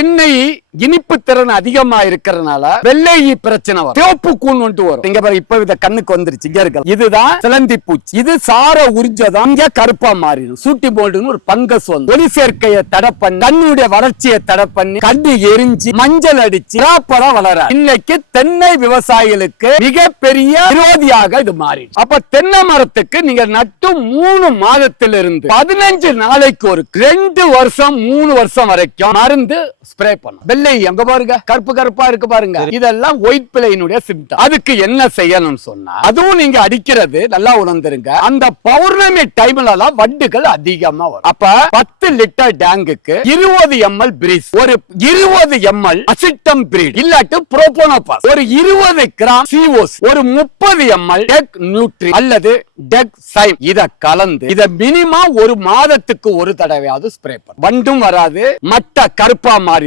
பெண் தென்னை இனிப்பு திறன் அதிகமா இருக்கிறதுனால வெள்ளை பிரச்சனை வரும். சிவப்பு கூன் வந்துட்டு வரும். இங்க பாரு இப்ப இத கண்ணுக்கு வந்துருச்சு. இங்க இருக்கு. இதுதான் சிலந்தி பூச்சி. இது சார உறிஞ்சதான் இங்க கருப்பா மாறிடும். சூட்டி போல்டுன்னு ஒரு பங்கஸ் வந்து. ஒளி சேர்க்கையை தடை பண்ணி தண்ணியுடைய வளர்ச்சியை தடை பண்ணி கண்ணு எரிஞ்சு மஞ்சள் அடிச்சு ப்ராப்பரா வளர. இன்னைக்கு தென்னை விவசாயிகளுக்கு மிகப்பெரிய விரோதியாக இது மாறி அப்ப தென்னை மரத்துக்கு நீங்க நட்டு மூணு மாதத்திலிருந்து பதினஞ்சு நாளைக்கு ஒரு ரெண்டு வருஷம் மூணு வருஷம் வரைக்கும் மருந்து ஸ்ப்ரே பண்ணும் வெள்ளை எங்க பாருங்க? கருப்பு கருப்பா இருக்கு பாருங்க. இதெல்லாம் ஒயிட் பிள்ளையினுடைய சிம்டம் அதுக்கு என்ன செய்யணும்னு சொன்னா அதுவும் நீங்க அடிக்கிறது நல்லா உணர்ந்துருங்க. அந்த பௌர்ணமி டைம்ல எல்லாம் வண்டுகள் அதிகமா வரும். அப்ப பத்து லிட்டர் டேங்குக்கு இருபது எம்எல் பிரீஸ் ஒரு இருபது எம்எல் அசிட்டம் பிரீட் இல்லாட்டி புரோபோனோபாஸ் ஒரு இருபது கிராம் சிஓஸ் ஒரு முப்பது எம்எல் டெக் நியூட்ரி அல்லது டெக் சைம் இத கலந்து இத மினிமம் ஒரு மாதத்துக்கு ஒரு தடவையாவது ஸ்ப்ரே பண்ணும் வண்டும் வராது மட்ட கருப்பா மாறி